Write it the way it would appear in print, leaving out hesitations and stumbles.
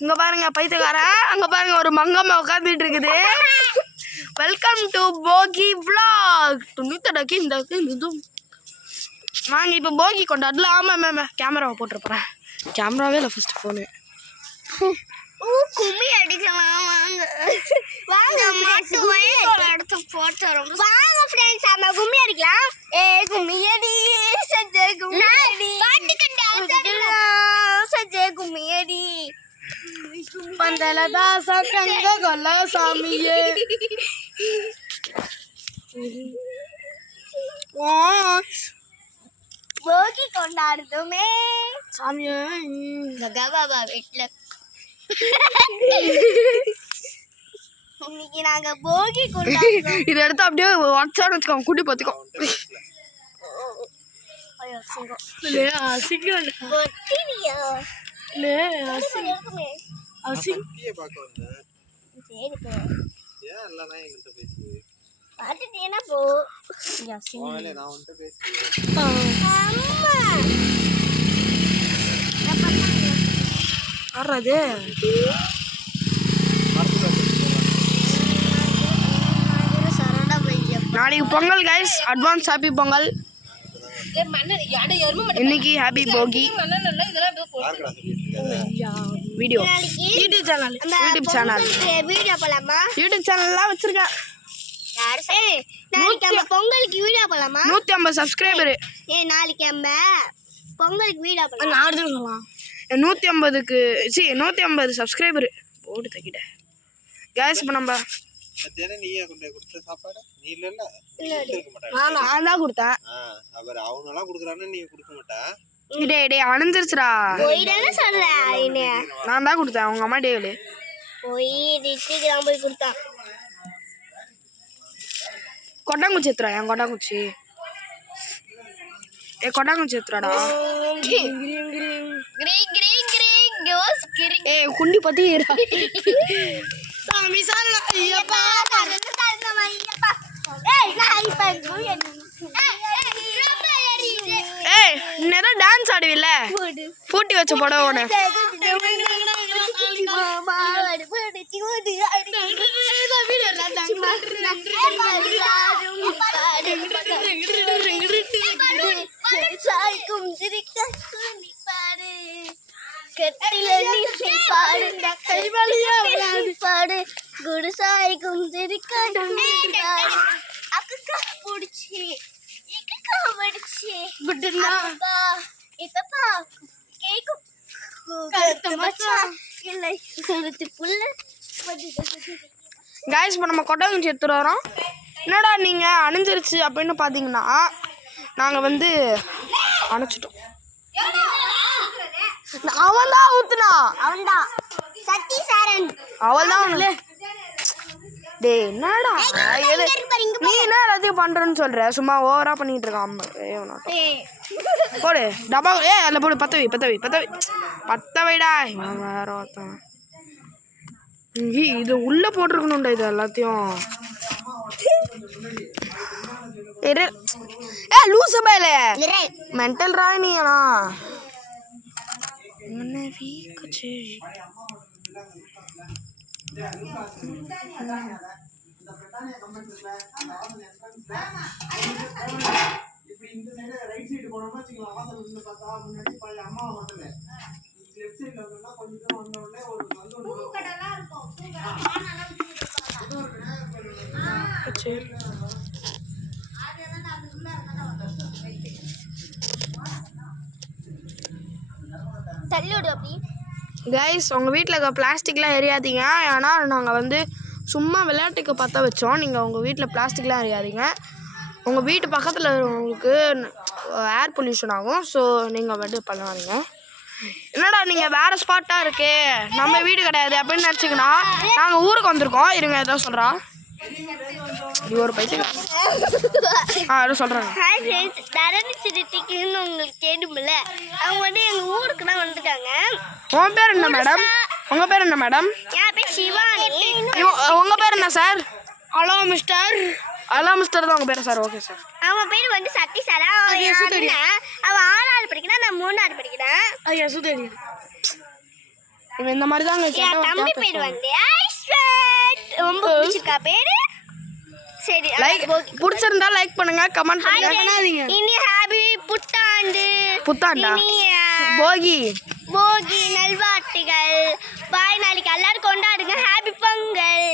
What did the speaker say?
இங்கே பாருங்க பைத்தியக்காரன், அங்கே பாருங்க ஒரு மங்கம்மா உட்காந்துட்டு இருக்குது. வெல்கம் டு போகி விளாக். துணித்தடக்கி இந்த வாங்க இப்போ போகி கொண்டாடலாம். ஆமாம் மேம் கேமராவை போட்டுருப்பேன். கேமராவே இல்லை ஃபர்ஸ்ட் ஃபோனு. கும்மி அடிக்கலாம் வாங்க. வாங்க மாட்டு எடுத்து போட்டுறோம். வாங்க ஃப்ரெண்ட்ஸ் நம்ம கும்மி அடிக்கலாம். கும்மி அடி சஜ்ஜே கும்மி அடி சஜ்ஜே கும்மி அடி பந்தலதா சங்க கொல்ல சாமியே. போகி கொண்டாடுதுமே சாமியே. பாபா வீட்டுல இன்னைக்கு நாங்க போகி கொண்டாடுறோம். இதை எடுத்து அப்படியே வாட்ஸ்அப் வச்சுக்கோங்க, கூட்டி பார்த்துக்கோ. நாளைக்கு Pongal guys, advance happy Pongal. இன்னைக்கு ஹாப்பி போகி. வீடியோ யூடியூப் சேனல் வீடியோ போலாமா? யூடியூப் சேனல்லாம் வச்சிருக்கேன். நாளைக்கு நம்ம பொங்கலுக்கு வீடியோ போலாமா? 150 சப்ஸ்கிரைபரு. நாளைக்கு நம்ம பொங்கலுக்கு வீடியோ போலாம். நான் சொல்லலாம் 150க்கு 150 சப்ஸ்கிரைபரு போட்டு தக்கிட்ட கேஸ். இப்போ நம்ம நான் தான் கொடுத்தேன். அணிஞ்சிருச்சுடா. நான் தான் கொடுத்தேன். உங்க அம்மா டேவில போய் கொடுத்தான். கொட்டாங்குச்சி எத்துறா. என் கொட்டாங்குச்சி கொட்டாங்குச்சி எத்துறாடா. குண்டி பத்தி சாமி ஐயப்பா. நேரம் டான்ஸ் ஆடுவில்ல, பூட்டி வச்ச படம் ஒன்று. குருசாய்க்கும் கைஸ் இப்போ நம்ம கொட்டாங்குச்சி எடுத்துட்டு வரோம். என்னடா நீங்க அணிஞ்சிருச்சு அப்படின்னு பாத்தீங்கன்னா நாங்க வந்து அணைச்சிட்டோம். அவன் தான் ஊத்துனா. அவன்தான் சத்தீசாரன். அவள் தான். டேய் என்னடா நீ என்ன எல்லாத்தையும் பண்றேன்னு சொல்ற? சும்மா ஓவரா பண்ணிட்டு இருக்கான். போடு டப்பா. அதில் போடு. பத்த வைடா. வேற ஒருத்தன் இது உள்ள போட்டிருக்கணும்டா. இது எல்லாத்தையும் லூசு பையல மென்டல் ராணியா. கைஸ் உங்கள் வீட்டில் இருக்க பிளாஸ்டிக்லாம் எரியாதீங்க. ஏன்னா நாங்கள் வந்து சும்மா விளையாட்டுக்கு பற்ற வச்சோம். நீங்கள் உங்கள் வீட்டில் பிளாஸ்டிக்லாம் எரியாதீங்க. உங்கள் வீட்டு பக்கத்தில் உங்களுக்கு ஏர் பொல்யூஷன் ஆகும். ஸோ நீங்கள் வந்து பண்ணாதீங்க. என்னடா நீங்கள் வேறு ஸ்பாட்டாக இருக்கு, நம்ம வீடு கிடையாது அப்படின்னு நினச்சிங்கன்னா நாங்கள் ஊருக்கு வந்திருக்கோம். இருங்க ஏதோ சொல்கிறா. இது ஒரு பைத்தியம். எதுவும் சொல்கிறாங்க. உங்களுக்கு தெரியுமில்ல, அவங்க வந்து எங்கள் ஊருக்கு தான் வந்துட்டாங்க. உன் பேர் என்ன மேடம்? உங்கள் பேர் என்ன மேடம்? என் பேர் சிவானி. உங்கள் பேர் என்ன sir? Hello mister. Hello mister தான் உங்கள் பேர் சார்? Okay sir. அவன் பேர் வந்து சத்தி சார். அவன் 6ஆவது படிக்கிறான், நான் 3ஆவது படிக்கிறேன். ஐயா சுதேரி இவன் இந்த மாதிரி தாங்க என் தம்பி பேர் வந்து ஐஸ்வர்ட். ரொம்ப பிடிச்சிருக்கா பேரு. சரி லைக் பிடிச்சிருந்தா லைக் பண்ணுங்க, கமெண்ட் பண்ணுங்க. இனி ஹாப்பி புத்தாண்டு. புத்தாண்டா? இனிய போகி போகி நல்வாழ்த்துகள். பாய். நாளைக்கு எல்லாரும் கொண்டாடுங்க. ஹாப்பி பொங்கல்.